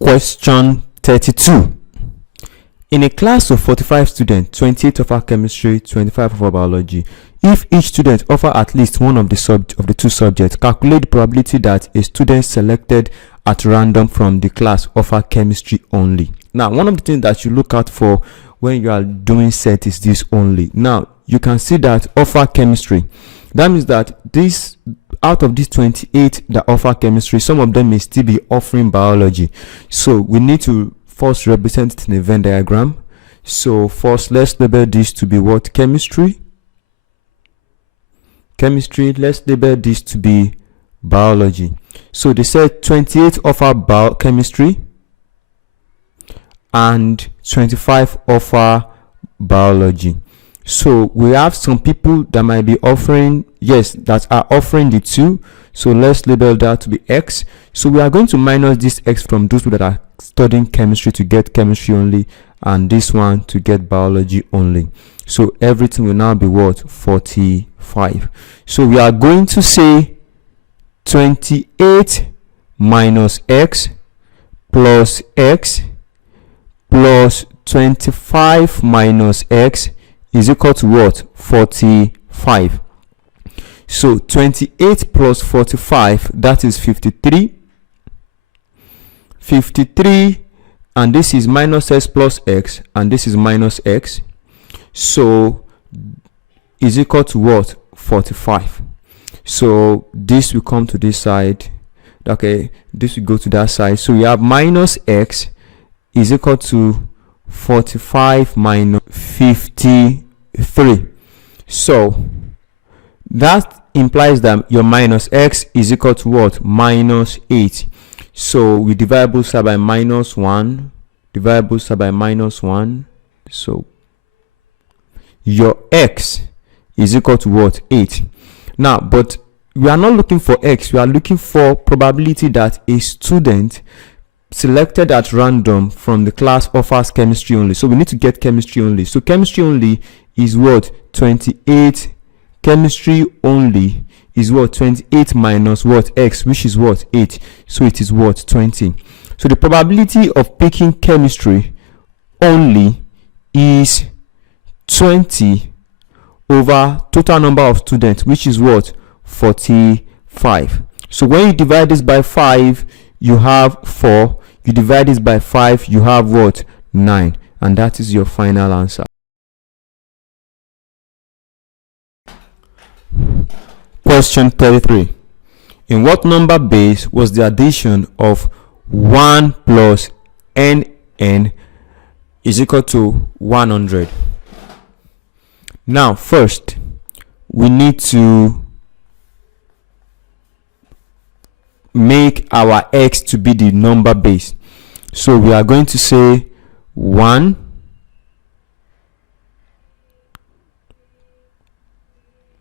Question 32. In a class of 45 students, 28 offer chemistry, 25 offer biology. If each student offer at least one of the two subjects, calculate the probability that a student selected at random from the class offer chemistry only. Now, one of the things that you look out for when you are doing set is this only. Now, you can see that offer chemistry. That means that this out of these 28 that offer chemistry, some of them may still be offering biology. So we need to first represent it in a Venn diagram. So first, let's label this to be what? Chemistry. Let's label this to be biology. So they said 28 offer biochemistry and 25 offer biology. So we have some people that might be offering, yes, that are offering the two. So let's label that to be X. So we are going to minus this X from those people that are studying chemistry to get chemistry only, and this one to get biology only. So everything will now be what? 45. So we are going to say 28 minus X plus 25 minus X is equal to what? 45. So 28 plus 45, that is 53. 53, and this is minus X plus X, and this is minus X. So is equal to what? 45. So this will come to this side. Okay, this will go to that side. So we have minus X is equal to 45 minus 53. So that implies that your minus X is equal to what? Minus 8. So we divide both sides by minus 1. Divide both sides by minus 1. So your X is equal to what? 8. Now, but we are not looking for X. We are looking for probability that a student selected at random from the class offers chemistry only. So we need to get chemistry only. So chemistry only is what? 28. Chemistry only is what? 28 minus what? X, which is what? 8. So it is what? 20. So the probability of picking chemistry only is 20 over total number of students, which is what? 45. So when you divide this by 5, you have 4. You divide this by 5, you have what? 9. And that is your final answer. Question 33. In what number base was the addition of 1 plus nn is equal to 100? Now, first, we need to make our x to be the number base. So we are going to say 1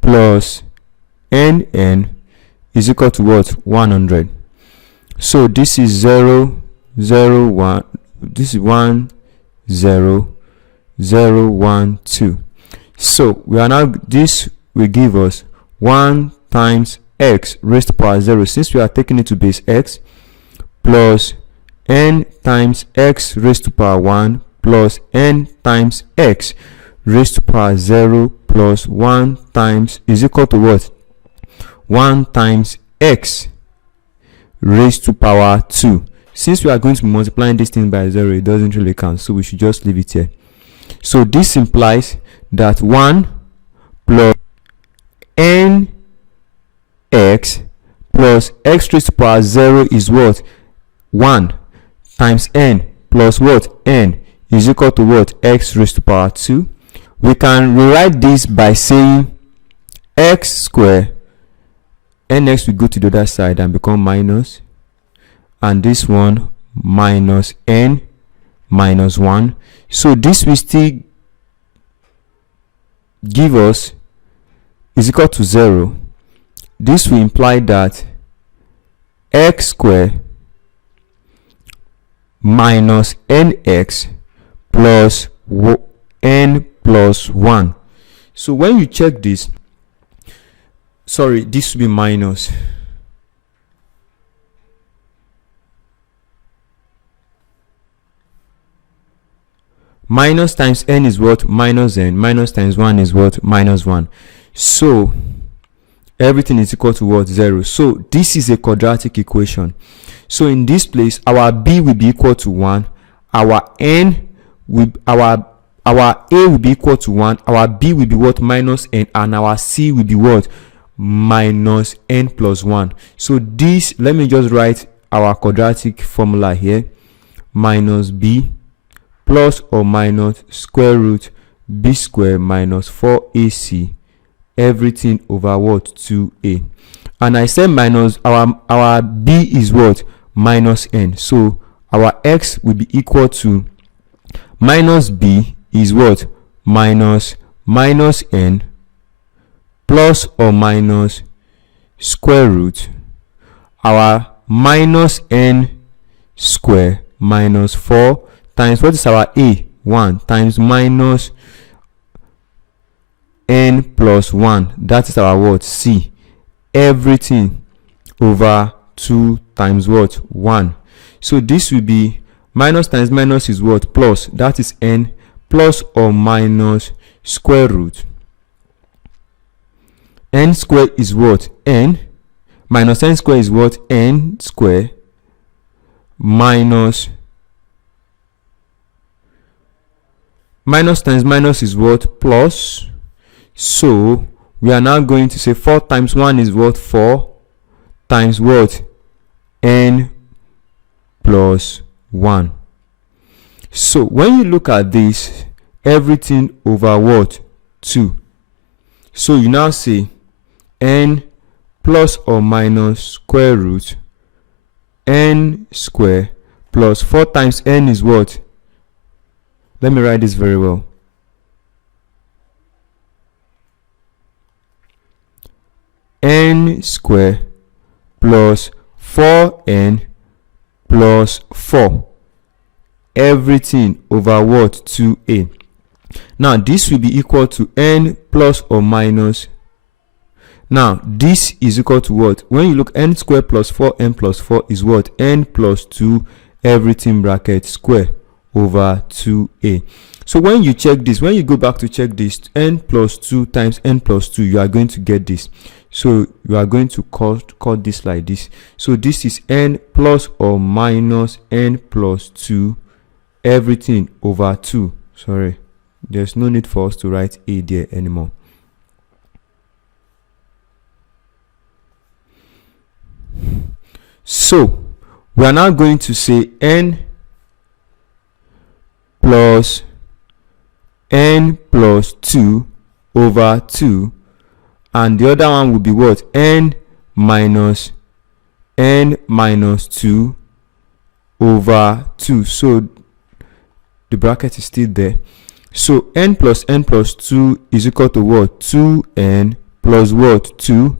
plus nn is equal to what? 100. So this is 0, 0, 1. This is 1, 0, 0, 1, 2. So we are now, this will give us 1 times x raised to power 0, since we are taking it to base x, plus n times x raised to power 1 plus n times x raised to power 0 plus 1 times is equal to what? 1 times x raised to power 2. Since we are going to be multiplying this thing by 0, it doesn't really count, so we should just leave it here. So this implies that 1 plus n x plus x raised to power 0 is what? 1 times n plus what? N is equal to what? X raised to power 2. We can rewrite this by saying x squared, nx will go to the other side and become minus, and this one minus n minus 1. So this will still give us is equal to 0. This will imply that x squared minus nx plus n plus 1. So when you check this, sorry, this will be minus. Minus times n is what? Minus n. Minus times 1 is what? Minus 1. So everything is equal to what? 0. So this is a quadratic equation. So in this place, our b will be equal to 1. Our n will our a will be equal to 1. Our b will be what? Minus n. And our c will be what? Minus n plus 1. So this, let me just write our quadratic formula here. Minus b plus or minus square root b square minus 4ac everything over what? 2a. And I said minus our b is what? Minus n. So our x will be equal to minus b is what? Minus n plus or minus square root our minus n square minus 4 times what is our a? 1 times minus n plus 1, that is our what? C, everything over 2 times what? 1. So this will be minus times minus is what? Plus, that is n plus or minus square root n square is what? N minus n square is what? N square minus times minus is what? Plus. So we are now going to say 4 times 1 is what? 4 times what? N plus 1. So when you look at this, everything over what? 2. So you now say n plus or minus square root n square plus 4 times n is what? Let me write this very well. N square plus 4n plus 4 everything over what? 2a. Now this will be equal to n plus or minus. Now this is equal to what? When you look, n square plus 4n plus 4 is what? N plus 2 everything bracket square over 2a. So when you check this, when you go back to check this, n plus 2 times n plus 2, you are going to get this. So you are going to call this like this. So this is n plus or minus n plus 2 everything over 2. Sorry, there's no need for us to write a there anymore. So we are now going to say n plus 2 over 2, and the other one will be what? n minus 2 over 2. So the bracket is still there. So n plus 2 is equal to what? 2n plus what? 2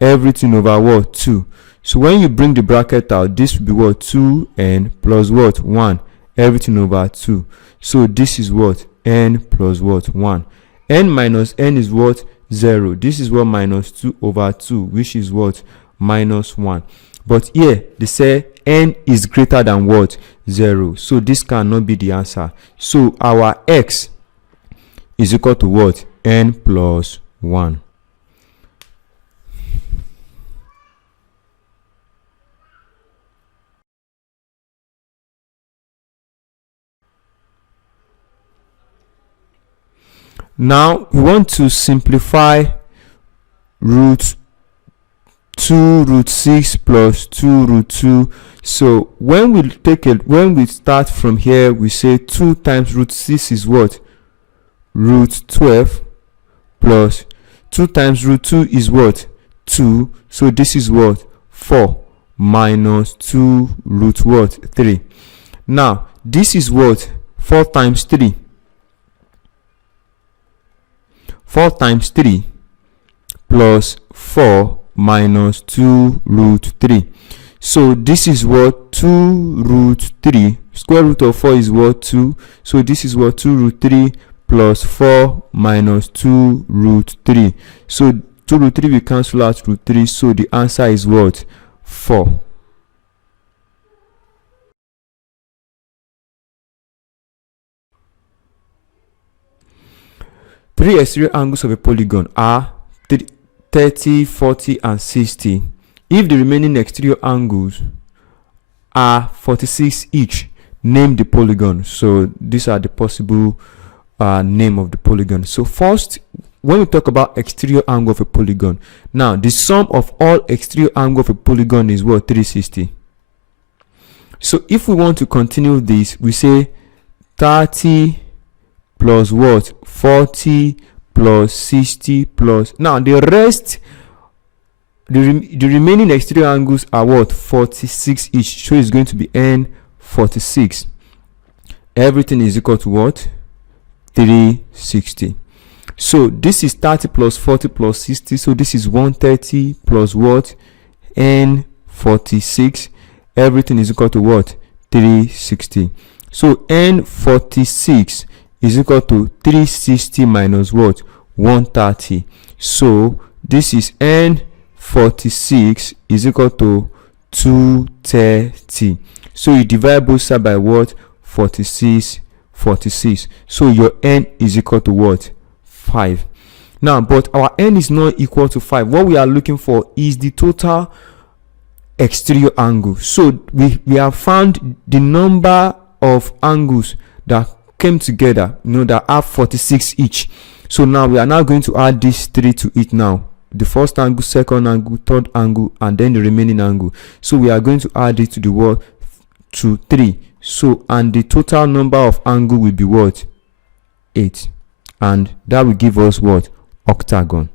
everything over what? 2. So when you bring the bracket out, this will be what? 2n plus what? 1 everything over 2. So this is what? N plus what? 1. N minus n is what? 0. This is what? Minus 2 over 2, which is what? Minus 1. But here they say n is greater than what? 0. So this cannot be the answer. So our x is equal to what? N plus 1. Now we want to simplify root 2 root 6 plus 2 root 2. So when we start from here, we say 2 times root 6 is what? Root 12 plus 2 times root 2 is what? 2. So this is what? 4 minus 2 root what? 3. Now this is what? 4 times 3. 4 times 3 plus 4 minus 2 root 3. So this is what? 2 root 3. Square root of 4 is what? 2. So this is what? 2 root 3 plus 4 minus 2 root 3. So 2 root 3 will cancel out root 3. So the answer is what? 4. Three exterior angles of a polygon are 30, 40, and 60. If the remaining exterior angles are 46 each, name the polygon. So these are the possible name of the polygon. So first, when we talk about exterior angle of a polygon, now the sum of all exterior angle of a polygon is what? 360. So if we want to continue this, we say 30 plus what? 40 plus 60 plus, now the rest, the remaining exterior angles are what? 46 each. So it's going to be n 46. Everything is equal to what? 360. So this is 30 plus 40 plus 60. So this is 130 plus what? N 46. Everything is equal to what? 360. So n 46 is equal to 360 minus what? 130. So this is n 46 is equal to 230. So you divide both sides by what? 46. So your n is equal to what? 5. Now, but our n is not equal to 5. What we are looking for is the total exterior angle. So we have found the number of angles that came together, that are 46 each. So now we are now going to add these 3 to it now. The first angle, second angle, third angle, and then the remaining angle. So we are going to add it to the what? To 3. So, and the total number of angle will be what? 8. And that will give us what? Octagon.